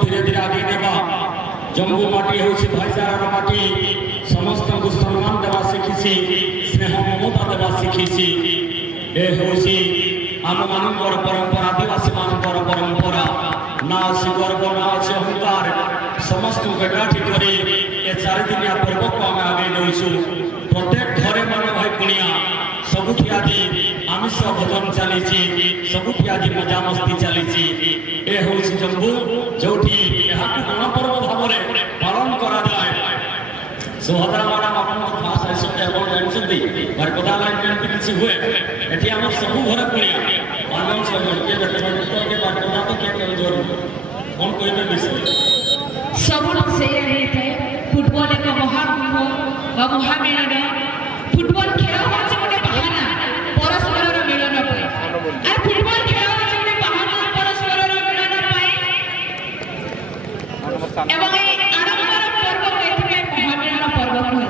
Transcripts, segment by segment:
धीरे धीरे आगे देवा जम्मू माटी होछि भाईचारार माटी समस्त को सम्मान देवा शिखिछि स्नेह ममता देवा शिखिछि ए होछि आम मानकर परंपरा आदिवासी मानकर परंपरा ना अछि गर्व ना अछि अहंकार समस्त एकाठी करी ए 4 दिनिया पर्व को आम आगे नौछु प्रत्येक घरे माने भाई पुनिया सबुठी आज आमिष भोजन चली सबुठी आज मजा मस्ती चली ए होछि जम्मू जोठी गणपर्व भाव में पालन करा जाए सुभद्रा मैडम अपन भाषा सुनते आप जानते मार कथा लाइन किसी हुए एठी हम सब घर पुनिया आनंद से के व्यक्तिगत के बात करा तो क्या कर जरूर कौन कोई में विषय सब लोग से रहे थे फुटबॉल एक महाकुंभ व महामेलन फुटबॉल खेला होचे गोटे बहाना परस्पर मिलन पाए आ फुटबॉल खेला होचे गोटे बहाना परस्पर मिलन पाए एवं ए आडम्बर पर्व एथिमे महामेलन पर्व कहै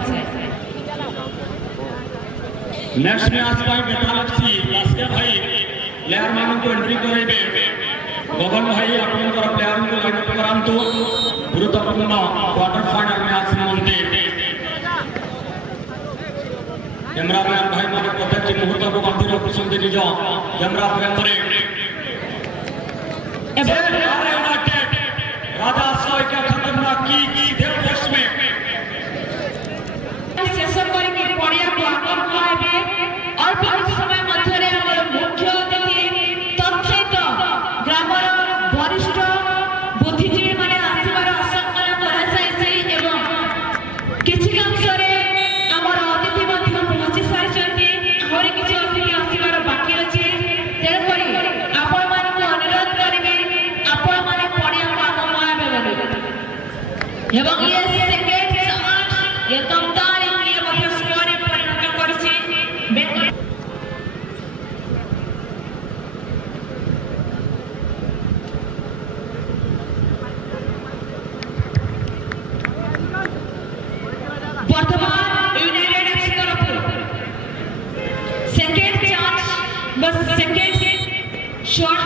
नेक्स्ट मैच पाई बेतालक्षी लास्के भाई प्लेयर मान को एंट्री कराइबे गगन भाई आपनकर प्लेयर को लाइन करांतु गुरुत्वपूर्ण क्वार्टर फाइनल मैच निमंते कैमरामैन भाई माने प्रत्येक मुहूर्त को बांधी रखुछन्ते निज कैमरा फ्रेम रे राजा सोय के खतरनाक की देव देश में शेष करके पड़िया को आगम कहबे और बहुत समय मध्य रे हमर मुख्य अतिथि तत्सहित ग्रामर वरिष्ठ बुद्धिजीवी माने आसीबार आशंका करा जायछि एवं किछि अंशरे हमर अतिथि मध्य पहुंची सारिछन्ति और किछि अतिथि आसीबार बाकी अछि तेरे परि आपण मान को अनुरोध करिबे आपण माने पड़िया को आगम कहबे बोली एवं ये सेकेंड चांस ये दमदार ये मध्य स्कोर परिणत करछि वर्तमान यूनाइटेड एफसी तरफ सेकेंड चांस बस सेकेंड शॉट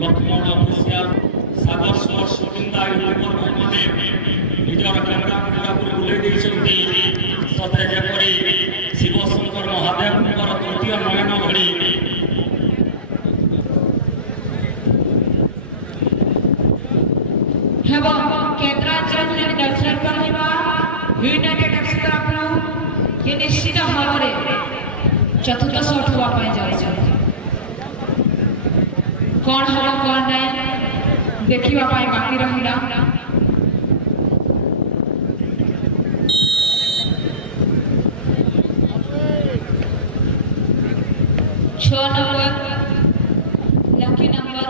लक्ष्मण ऑफिशियल सागर स्पोर्ट्स सुटिंदा यूट्यूबर भाई निजर कैमरा पूरा बुले देइछन्ति सते जेपरि शिव शंकर महादेवଙ୍କର तृतीय नयन घड़ी हेबो केंद्रांचल दर्शन करबा यूनाइटेड एफसी तरफ ये निश्चित भाव में चतुर्थ शॉट हुआ पाए जाए कौन हम कौन नहीं देखिबा पाए बाकी रहिला 6 नंबर लकी नंबर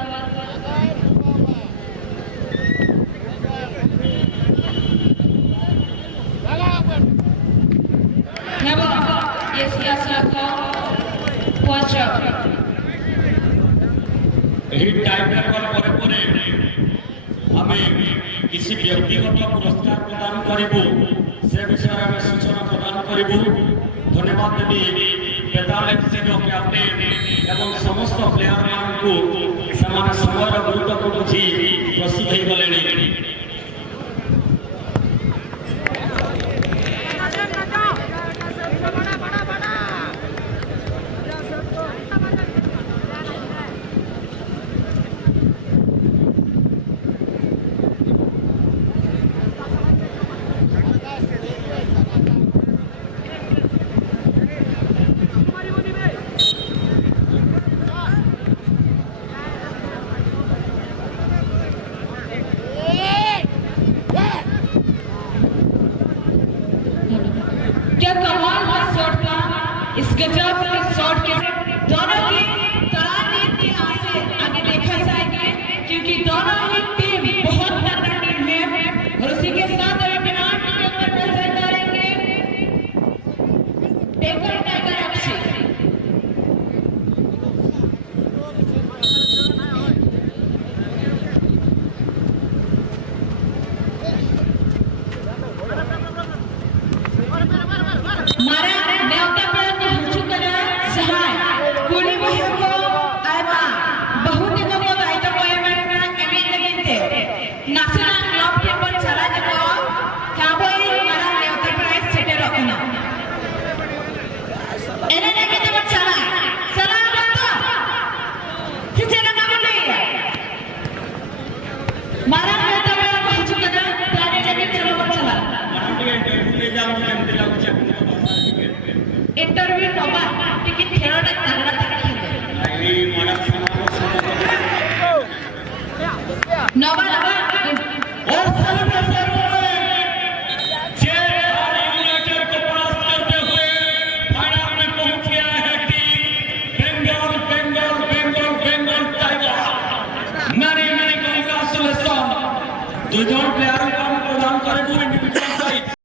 किसी व्यक्तिगत पुरस्कार प्रदान करूँ से विषय में सूचना प्रदान करूँ। धन्यवाद देवी बेताल एफसी कैप्टेन एवं समस्त प्लेयर मानक समय गुरुत्व बुझी प्रस्तुत हो गले। दोनों ही तड़ा टीम के आगे आगे देखा जाएगा क्योंकि दोनों ही टीम बहुत तगड़ा टीम है और उसी के साथ अभी पेनाल्टी के ऊपर नजर डालेंगे टाइगर FC मारा नेवता पेड़ को हुचु करा सहाय कुड़ी बहन को आयमा बहुत दिनों को दायित्व को ये मैंने एमी लगते नेशनल क्लब के ऊपर चला जाओ क्या भाई मारा नेवता पेड़ सेटे रखना एने लेके तो चला चला बंदा किसे लगा बोले मारा नेवता पेड़ को हुचु करा दाने लेके चलो चला इंटरव्यू नबा टिके खेलटा तगड़ा